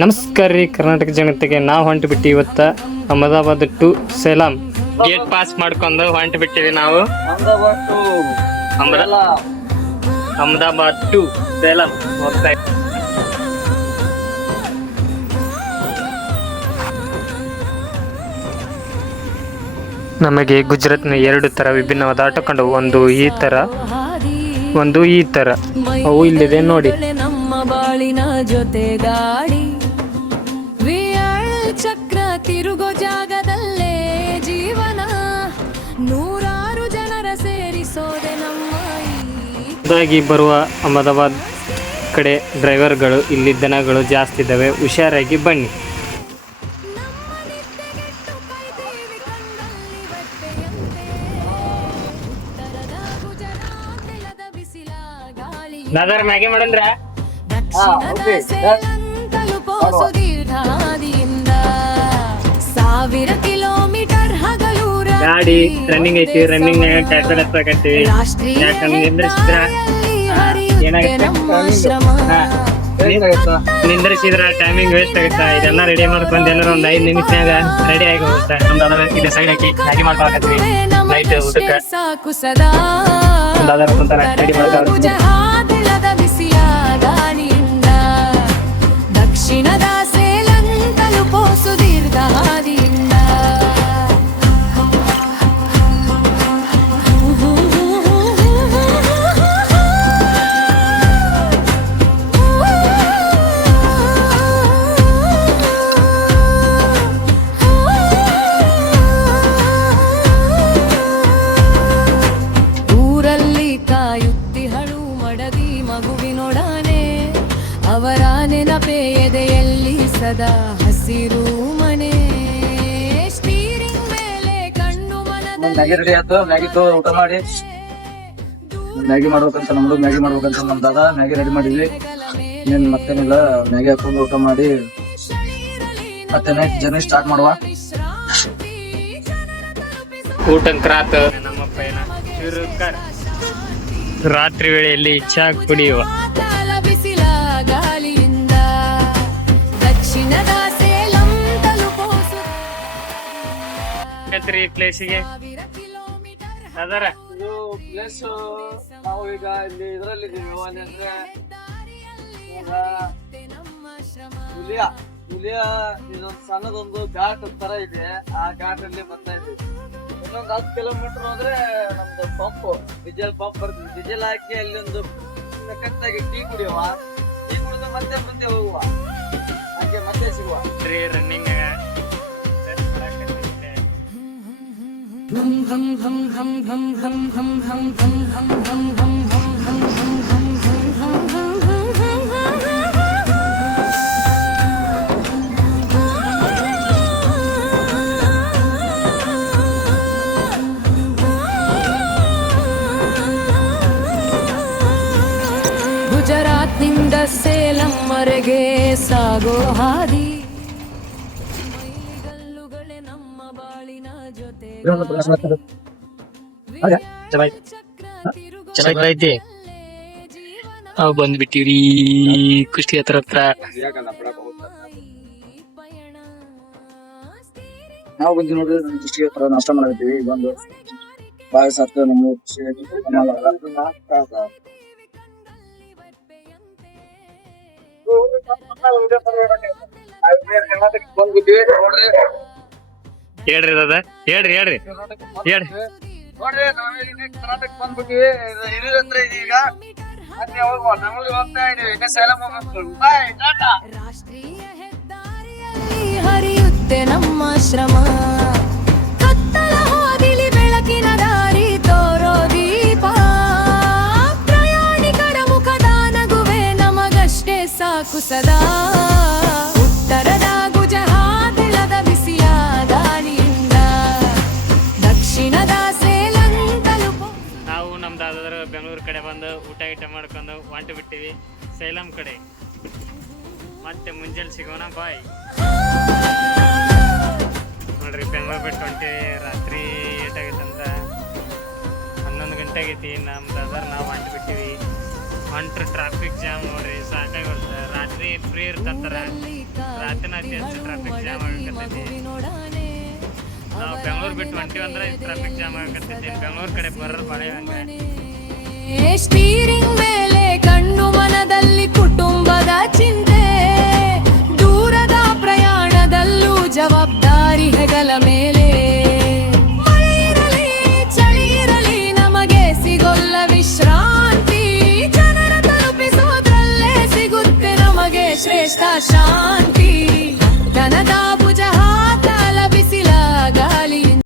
ನಮಸ್ಕಾರ ರೀ ಕರ್ನಾಟಕ ಜನತೆಗೆ. ನಾವು ಹೊಂಟು ಬಿಟ್ಟು ಇವತ್ತ Ahmedabad to Salem gate pass ಮಾಡ್ಕೊಂಡು ಹೊಂಟು ಬಿಟ್ಟಿವಿ. ನಾವು ಅಹಮದಾಬಾದ್ ಟು ಸೇಲಂ ಹೋಗ್ತಾ ಇದ್ದೀವಿ. ನಮಗೆ ಗುಜರಾತ್ನ 2 ತರ ವಿಭಿನ್ನವಾದ ಆಟೋ ಕಂಡು, ಒಂದು ಈ ತರ, ಒಂದು ಈ ತರ. ಅವು ಇಲ್ಲಿದೆ ನೋಡಿ. ನಮ್ಮ ಬಾಳಿನ ಜೊತೆ ಗಾಡಿ ಚಕ್ರ ತಿರುಗೋ ಜಾಗದಲ್ಲೇ ಜೀವನ, ನೂರಾರು ಜನರ ಸೇರಿಸೋದೆ ನಮ್ಮ. ಬರುವ ಅಹಮದಾಬಾದ್ ಕಡೆ ಡ್ರೈವರ್ಗಳು ಇಲ್ಲಿ ದನಗಳು ಜಾಸ್ತಿ ಇದ್ದಾವೆ, ಹುಷಾರಾಗಿ ಬನ್ನಿ. ದಾದರ್ ಮ್ಯಾಗಿ ಮಾಡಂದ್ರ ಸಾವಿರ ಕಿಲೋಮೀಟರ್ ಹಗಲು ಗಾಡಿ ರನ್ನಿಂಗ್ ಐತಿ. ರನ್ನಿಂಗ್ ಟ್ಯಾಕ್ಟರ್ ಹತ್ತಕತ್ತೀವಿ. ನಿಂದ್ರಿಸಿದ್ರ ಟೈಮಿಂಗ್ ವೇಸ್ಟ್ ಆಗುತ್ತಾ. ಇದೆಲ್ಲ ರೆಡಿ ಮಾಡ್ಕೊಂಡು ಎಲ್ಲರೂ ಒಂದು 5 ನಿಮಿಷನಾಗ ರೆಡಿ ಆಗಿ ಹೋಗುತ್ತೆ. ಇದು ಸೈಡ್ ಹಾಕಿ ಮ್ಯಾಗಿ ಮಾಡ್ಕೊಳಕತ್ತೀವಿ. ನೈಟ್ ಊಟಕ್ಕೆ ದಾದರ್ ಕುಂತಾರ ರೆಡಿ ಮಾಡ್ಕೊಳಕತ್ತೀವಿ. ದಕ್ಷಿಣದ ಸೇಲಂ ತಲುಪೋ ಸುದೀರ್ಘ ಹಾದಿಯಿಂದ. ಊರಲ್ಲಿ ಕಾಯುತ್ತಿಹಳು ಮಡದಿ ಮಗುವಿನೊಡನೆ, ಅವರ ನೆನಪೇ ಎದೆಯಲ್ಲಿ ಸದಾ ಹಸಿರು ಮನೆ. ಸ್ಟೀರಿಂಗ್ ಮೇಲೆ ಕಣ್ಣು ಮ್ಯಾಗಿ ರೆಡಿ ಆಯ್ತು. ಮ್ಯಾಗಿ ಊಟ ಮಾಡಿ ಮ್ಯಾಗಿ ಮಾಡ್ಬೇಕಂತ ನಮ್ದು ಮ್ಯಾಗಿ ಮಾಡ್ಬೇಕಂತ ನಮ್ ದಾದಾ ಮ್ಯಾಗಿ ರೆಡಿ ಮಾಡಿದ್ವಿ. ಏನ್ ಮತ್ತೇನಿಲ್ಲ, ಮ್ಯಾಗಿ ಹಾಕೊಂಡು ಊಟ ಮಾಡಿ ಮತ್ತೆ ನೆಕ್ಸ್ಟ್ ಜರ್ನಿ ಸ್ಟಾರ್ಟ್ ಮಾಡುವ. ಊಟಂಕ್ರಾತ್ ನಮ್ಮಪ್ಪ ಏನ ಶುರುಕರ್. ರಾತ್ರಿ ವೇಳೆಯಲ್ಲಿ ಚಾ ಕುಡಿಯುವ. ಗಾಳಿಯಿಂದ ದಕ್ಷಿಣದ ಸೇಲಂ ತಲುಪೋ ಪ್ಲೇಸಿಗೆ ಅದರ ಪ್ಲೇಸ್ ನಾವು ಈಗ ಇಲ್ಲಿ ಇದರಲ್ಲಿ ಹುಲಿಯಾ ಇದೊಂದು ಸಣ್ಣದೊಂದು ಘಾಟ್ ತರ ಇದೆ. ಆ ಘಾಟ್ ಅಲ್ಲಿ ಬರ್ತಾ ಇದ್ದೀವಿ. ಇನ್ನೊಂದು 10 ಕಿಲೋಮೀಟರ್ ಹೋದ್ರೆ ನಮ್ದು ಪಂಪ್, ಡೀಸೆಲ್ ಪಂಪ್ ಬರ್ತದೆ. ಡೀಸೆಲ್ ಹಾಕಿ ಅಲ್ಲಿ ಒಂದು ಸಖತ್ತಾಗಿ ಟೀ ಕುಡಿಯುವ. ಟೀ ಕುಡಿದು ಮತ್ತೆ ಮುಂದೆ ಹೋಗುವ, ಹಾಗೆ ಮತ್ತೆ ಸಿಗುವ. ರನ್ನಿಂಗ್ ಗುಜರಾತ್ನಿಂದ ಸೇಲಂ ವರೆಗೆ ಸಾಗೋ ಹಾದಿ. ಮೈಲಿಗಲ್ಲುಗಳೇ ನಮ್ಮ ಬಾಳಿನ ಜೊತೆ ಚೆನ್ನಾಗೈತಿ. ನಾವು ಬಂದ್ಬಿಟ್ಟಿವ್ರಿ ಕುಷ್ಟಿ ಹತ್ರ. ನಾವು ಬಂದು ನೋಡ್ರಿ ಕೃಷಿ ಹತ್ರ ನಾಷ್ಟ ಮಾಡಿದ್ವಿ. ಬಂದು ಬಾಯಿ ಸತ್ತ ನಮ್ಮ ಹೇಳ್ರಿ ದಾದ, ಹೇಳ್ರಿ ಹೇಳ್ರಿ ಹೇಳ್ರಿ. ನೋಡ್ರಿ ನಾವಿಲ್ಲಿ ಕರ್ನಾಟಕ ಬಂದ್ಬಿಟ್ಟಿವಿ. ಇಲ್ಲಿಂದ್ರೆ ಈಗ ಮತ್ತೆ ಹೋಗುವ. ನಮಗೆ ಹೋಗ್ತಾ ಇದೀವಿ. ಈಗ ಸೇಲಂ ಹೋಗ್ಬೇಕು. ಬಾಯ್ ಟಾಟಾ. ರಾಷ್ಟ್ರೀಯ ಹೆದ್ದಾರಿಯಲ್ಲಿ ಹರಿಯುತ್ತೆ ನಮ್ಮ ಶ್ರಮ, ಕತ್ತಲ ಹಾದಿಲಿ ಬೆಳಕಿನ ದಾರಿ ತೋರೋ ದೀಪ. ಪ್ರಯಾಣಿಕರ ಮುಖದ ನಗುವೆ ನಮಗಷ್ಟೇ ಸಾಕು ಸದಾ. ಉತ್ತರದ ಗುಜರಾತಿಳದ ಬಿಸಿಯ ಗಾಳಿಯಿಂದ ದಕ್ಷಿಣದ ಸೇಲಂ ತಲುಪೋ. ನಾವು ನಮ್ಮ ದಾದಾದ್ರು ಬೆಂಗಳೂರು ಕಡೆ ಬಂದು ಊಟ ಗೀಟ ಮಾಡ್ಕೊಂಡು ಹೊಂಟು ಬಿಟ್ಟಿವಿ ಸೇಲಂ ಕಡೆ. ಮತ್ತೆ ಮುಂಜಾನೆ ಸಿಗೋಣ, ಬಾಯ್. ನೋಡ್ರಿ ಬೆಂಗಳೂರು ಬಿಟ್ಟು ಹೊಂಟಿವಿ. ರಾತ್ರಿ ಏಟಾಗೈತಂತ 11 ಗಂಟೆ ಆಗೈತಿ. ನಮ್ಮ ದಾದಾರ್ ನಾವು ಹೊಂಟು ಬಿಟ್ಟಿವಿ. ಹೊಂಟ್ರೆ ಟ್ರಾಫಿಕ್ ಜಾಮ್ ನೋಡ್ರಿ, ಸಾಕಾಗಿ ಬರ್ತದೆ. ರಾತ್ರಿ ಫ್ರೀ ಇರ್ತಂತಾರ ರಾತ್ರಿನ ಅತಿ ಹೆಚ್ಚು ಟ್ರಾಫಿಕ್ ಜಾಮ್ ಆಗಕತ್ತೈತಿ. ನಾವು ಬೆಂಗಳೂರು ಬಿಟ್ಟು ಹೊಂಟಿವಿ ಅಂದ್ರೆ ಟ್ರಾಫಿಕ್ ಜಾಮ್ ಆಗಕತ್ತೈತಿ. ಬೆಂಗಳೂರು ಕಡೆ ಬರೋರು ಭಾಳ ಹಂಗೆ. ಸ್ಟೀರಿಂಗ್ ಮೇಲೆ ಕಣ್ಣು ಮನದಲ್ಲಿ ಕುಟುಂಬದ ಚಿಂತೆ, ದೂರದ ಪ್ರಯಾಣದಲ್ಲೂ ಜವಾಬ್ದಾರಿ ಹೆಗಲ ಮೇಲೆ. ಮಳೆ ಇರಲಿ ಚಳಿ ಇರಲಿ ನಮಗೆ ಸಿಗೊಲ್ಲ ವಿಶ್ರಾಂತಿ, ಜನರ ತಲುಪಿಸೋದ್ರಲ್ಲೇ ಸಿಗುತ್ತೆ ನಮಗೆ ಶ್ರೇಷ್ಠ ಶಾಂತಿ.